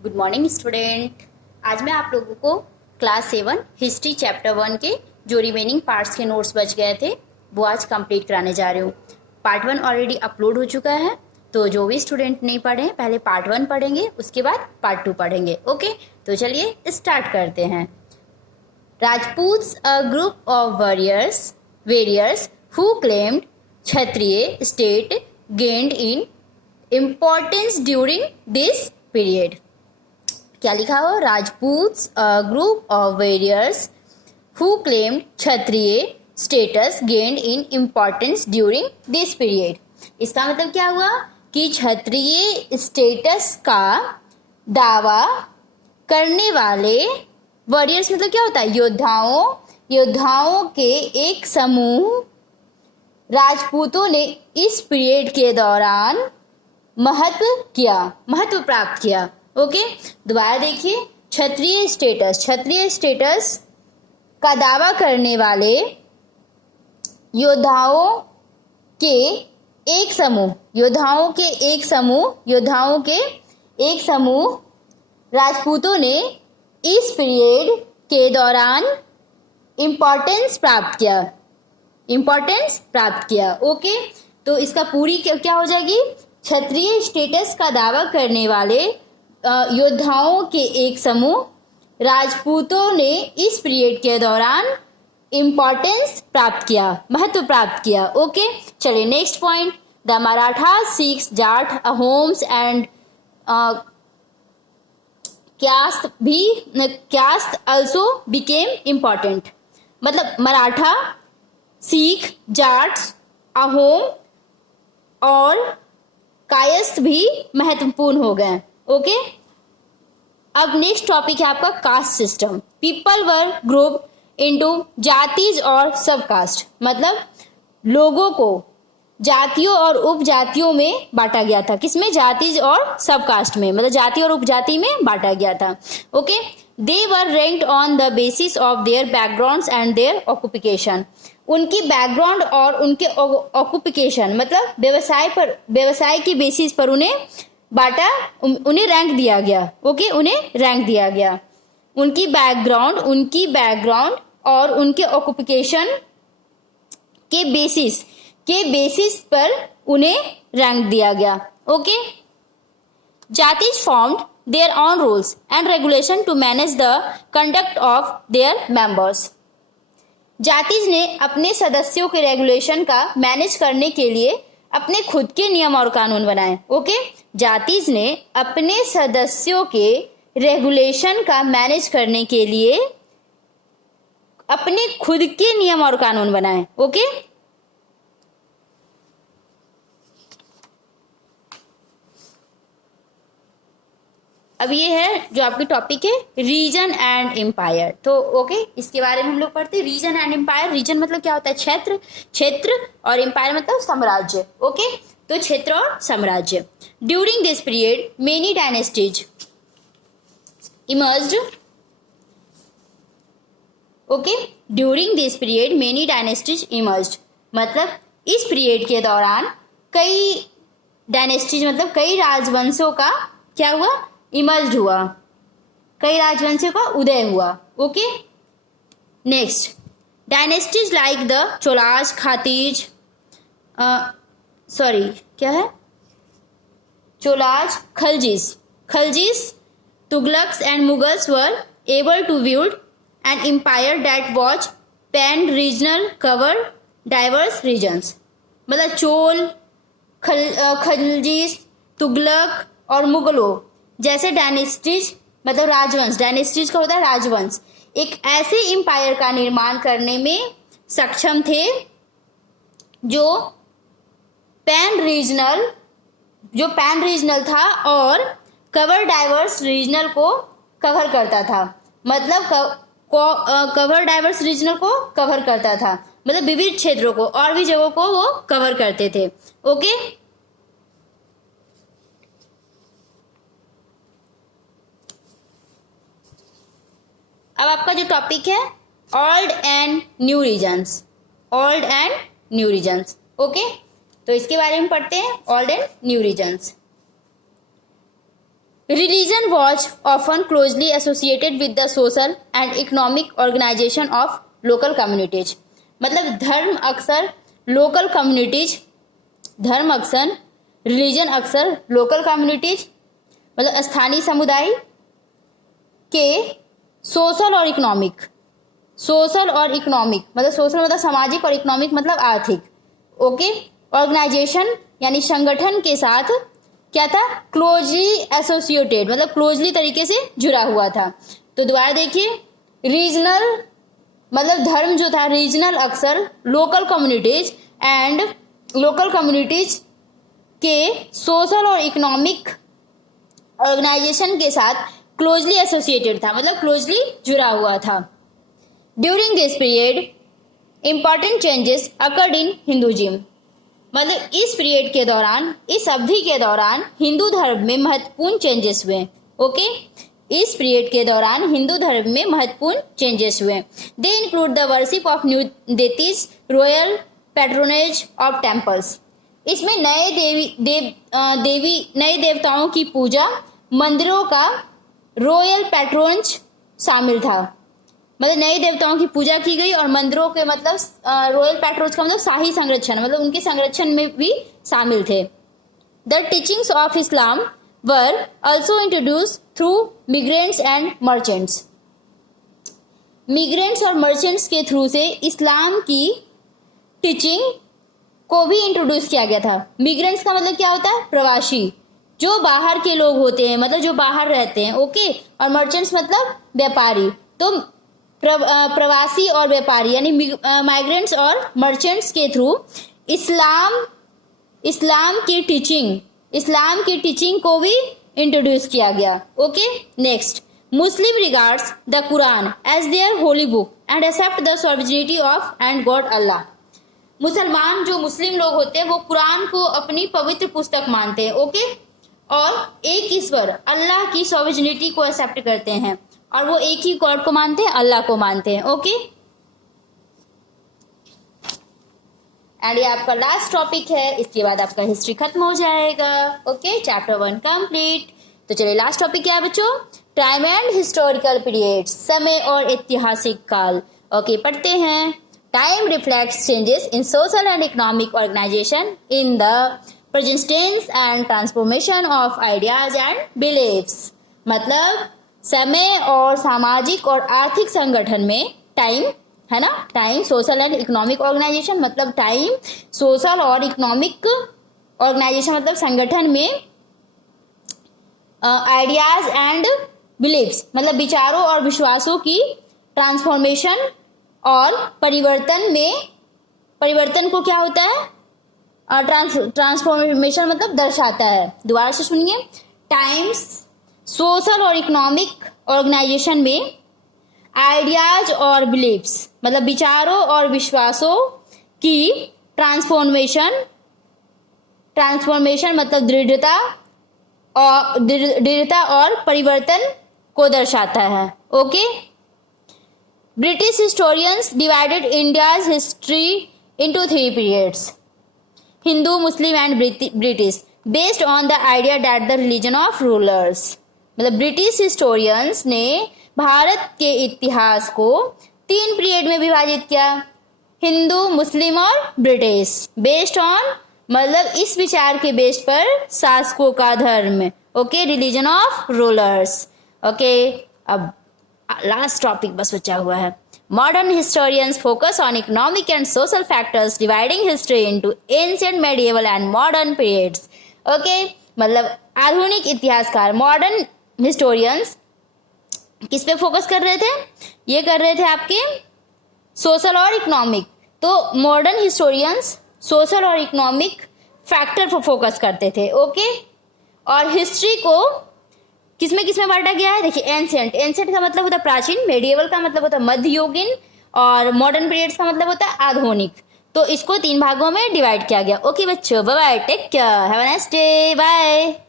Good morning student. आज मैं आप लोगों को क्लास 7 हिस्ट्री चैप्टर 1 के जो रिमेनिंग पार्ट्स के नोट्स बच गए थे वो आज कंप्लीट कराने जा रही हूँ। पार्ट 1 ऑलरेडी अपलोड हो चुका है, तो जो भी स्टूडेंट नहीं पढ़े हैं पहले पार्ट 1 पढ़ेंगे, उसके बाद पार्ट 2 पढ़ेंगे। ओके, तो चलिए स्टार्ट करते हैं। Rajputs a group of warriors who claimed Kshatriya state gained in importance during this period. क्या लिखा हो? Rajputs a group of warriors who claimed Kshatriya status gained in importance during this period. इसका मतलब क्या हुआ कि क्षत्रिय स्टेटस का दावा करने वाले वॉरियर्स मतलब क्या होता है? योद्धाओं के एक समूह राजपूतों ने इस पीरियड के दौरान महत्व प्राप्त किया। ओके, दोबारा देखिए। क्षत्रिय स्टेटस का दावा करने वाले योद्धाओं के एक समूह राजपूतों ने इस पीरियड के दौरान इम्पोर्टेंस प्राप्त किया। ओके, तो इसका पूरी क्या हो जाएगी? क्षत्रिय स्टेटस का दावा करने वाले योद्धाओं के एक समूह राजपूतों ने इस पीरियड के दौरान महत्व प्राप्त किया। ओके, चलिए next point. The Maratha Sikhs Jat Ahoms and Kayasths also became important. मतलब मराठा, सिख, जाट, अहोम और कायस्थ भी महत्वपूर्ण हो गए। ओके, अब नेक्स्ट टॉपिक है आपका caste system. People were group into jatis or sub cast. मतलब लोगों को जातियों और उपजातियों में बांटा गया था। किसमें? जातिज और सब कास्ट में, मतलब जाति और उपजाति में बांटा गया था। Okay, they were ranked on the basis of their backgrounds and their occupation. उनकी बैकग्राउंड और उनके ऑक्यूपेशन मतलब व्यवसाय की बेसिस पर उन्हें रैंक दिया गया। ओके, उन्हें रैंक दिया गया। उनकी बैकग्राउंड और उनके ऑक्यूपेशन के बेसिस पर उन्हें रैंक दिया गया। Okay, jatis formed their own rules and regulation to manage the conduct of their members. Jatis ने अपने सदस्यों के रेगुलेशन का मैनेज करने के लिए अपने खुद के नियम और कानून बनाए। ओके, जातिज ने अपने सदस्यों के रेगुलेशन का मैनेज करने के लिए अपने खुद के नियम और कानून बनाए। ओके, अब ये है जो आपकी टॉपिक है रीजन एंड एम्पायर। तो ओके, इसके बारे में हम लोग पढ़ते हैं रीजन एंड एम्पायर। रीजन मतलब क्या होता है? क्षेत्र और एम्पायर मतलब साम्राज्य। ओके, तो क्षेत्र और साम्राज्य। During this period many dynasties emerged. Okay, during this period many dynasties emerged मतलब इस पीरियड के दौरान कई डायनेस्टीज मतलब कई राजवंशों का क्या हुआ? इमर्ज हुआ, कई राजवंशों का उदय हुआ। Okay, next dynasties like the Cholas, खातीज, Khaljis, Tughluqs and Mughals were able to build an empire that was pan regional, cover diverse regions. मतलब चोल, खलजीज, तुगलक और मुगलों जैसे डायनेस्टीज मतलब राजवंश, डायनेस्टीज का होता है राजवंश, एक ऐसे एम्पायर का निर्माण करने में सक्षम थे जो पैन रीजनल था और कवर डाइवर्स रीजनल को कवर करता था। मतलब कवर डाइवर्स रीजनल को कवर करता था मतलब विविध क्षेत्रों को और भी जगहों को वो कवर करते थे। ओके, अब आपका जो टॉपिक है old and new regions. Okay, तो इसके बारे में पढ़ते हैं old and new regions. Religion was often closely associated with the social and economic organisation of local communities. मतलब रिलीजन अक्सर लोकल कम्युनिटीज मतलब स्थानीय समुदाय के सोशल और इकोनॉमिक मतलब सोशल मतलब सामाजिक और इकोनॉमिक मतलब आर्थिक, ओके, ऑर्गेनाइजेशन यानी संगठन के साथ क्या था, क्लोजली एसोसिएटेड मतलब क्लोजली तरीके से जुड़ा हुआ था। तो दोबारा देखिए, रीजनल मतलब धर्म जो था, रीजनल अक्सर लोकल कम्युनिटीज के सोशल और इकोनॉमिक ऑर्गेनाइजेशन के साथ क्लोजली एसोसिएटेड था मतलब क्लोजली जुड़ा हुआ था। During this period important changes occurred in Hinduism. मतलब इस पीरियड के दौरान, इस अवधि के दौरान हिंदू धर्म में महत्वपूर्ण चेंजेस हुए। ओके, इस पीरियड के दौरान हिंदू धर्म में महत्वपूर्ण चेंजेस हुए। They include the worship of new deities, royal patronage of temples. इसमें नए देवताओं की पूजा, मंदिरों का रॉयल पैट्रोनेज शामिल था। मतलब नए देवताओं की पूजा की गई और मंदिरों के मतलब रॉयल पैट्रोनेज का मतलब शाही संरक्षण, मतलब उनके संरक्षण में भी शामिल थे। The teachings of Islam were also introduce through migrants and merchants. Migrants और मर्चेंट्स के थ्रू से इस्लाम की टीचिंग को भी इंट्रोड्यूस किया गया था। मिग्रेंट्स का मतलब क्या होता है, प्रवासी, जो बाहर के लोग होते हैं, मतलब जो बाहर रहते हैं, ओके, और मर्चेंट्स मतलब व्यापारी। तो प्रवासी और व्यापारी यानी माइग्रेंट्स और मर्चेंट्स के थ्रू इस्लाम की टीचिंग को भी इंट्रोड्यूस किया गया। Okay, next, Muslim regards the Quran as their holy book and accept the sovereignty of and God Allah. मुसलमान जो मुस्लिम लोग होते हैं वो कुरान को अपनी पवित्र पुस्तक मानते हैं, ओके, और एक ईश्वर अल्लाह की सॉवरेनिटी को एक्सेप्ट करते हैं और वो एक ही गॉड को मानते हैं, अल्लाह को मानते हैं। ओके, एंड ये आपका लास्ट टॉपिक है, इसके बाद आपका हिस्ट्री खत्म हो जाएगा। Okay, chapter 1 complete. तो चलिए लास्ट टॉपिक क्या है बच्चों, टाइम एंड हिस्टोरिकल पीरियड, समय और ऐतिहासिक काल। ओके, पढ़ते हैं। Time reflects changes in social and economic organisation in the persistence and transformation of ideas and beliefs. मतलब समय और सामाजिक और आर्थिक संगठन में टाइम है ना, time social and economic organisation मतलब टाइम सोशल और इकोनॉमिक ऑर्गेनाइजेशन मतलब संगठन में आइडियाज एंड बिलीव्स मतलब विचारों और विश्वासों की ट्रांसफॉर्मेशन और परिवर्तन को क्या होता है, ट्रांसफॉर्मेशन मतलब दर्शाता है। दोबारा से सुनिए, टाइम्स सोशल और इकोनॉमिक ऑर्गेनाइजेशन में आइडियाज और बिलीव्स मतलब विचारों और विश्वासों की ट्रांसफॉर्मेशन मतलब दृढ़ता और परिवर्तन को दर्शाता है। Okay, British historians divided India's history into 3 periods, Hindu, Muslim and British, based on the idea that the religion of rulers. मतलब ब्रिटिश हिस्टोरियंस ने भारत के इतिहास को 3 पीरियड में विभाजित किया, हिंदू, मुस्लिम और ब्रिटिश, बेस्ड ऑन मतलब इस विचार के बेस पर शासकों का धर्म, okay, religion of rulers. Okay, अब लास्ट टॉपिक बस बचा हुआ है। Modern historians focus on economic and social factors dividing history into ancient, medieval and modern periods. Okay, मतलब आधुनिक इतिहासकार, मॉडर्न हिस्टोरियंस किस पे फोकस कर रहे थे, ये कर रहे थे आपके सोशल और इकोनॉमिक। तो मॉडर्न हिस्टोरियंस सोशल और इकोनॉमिक फैक्टर पर फोकस करते थे। ओके, और हिस्ट्री को किसमें बांटा गया है, देखिए, एंशिएंट का मतलब होता है प्राचीन, मेडिएवल का मतलब होता है मध्ययुगीन और मॉडर्न पीरियड्स का मतलब होता है आधुनिक। तो इसको 3 भागों में डिवाइड किया गया। ओके बच्चों, bye bye, take care, have a nice day, bye.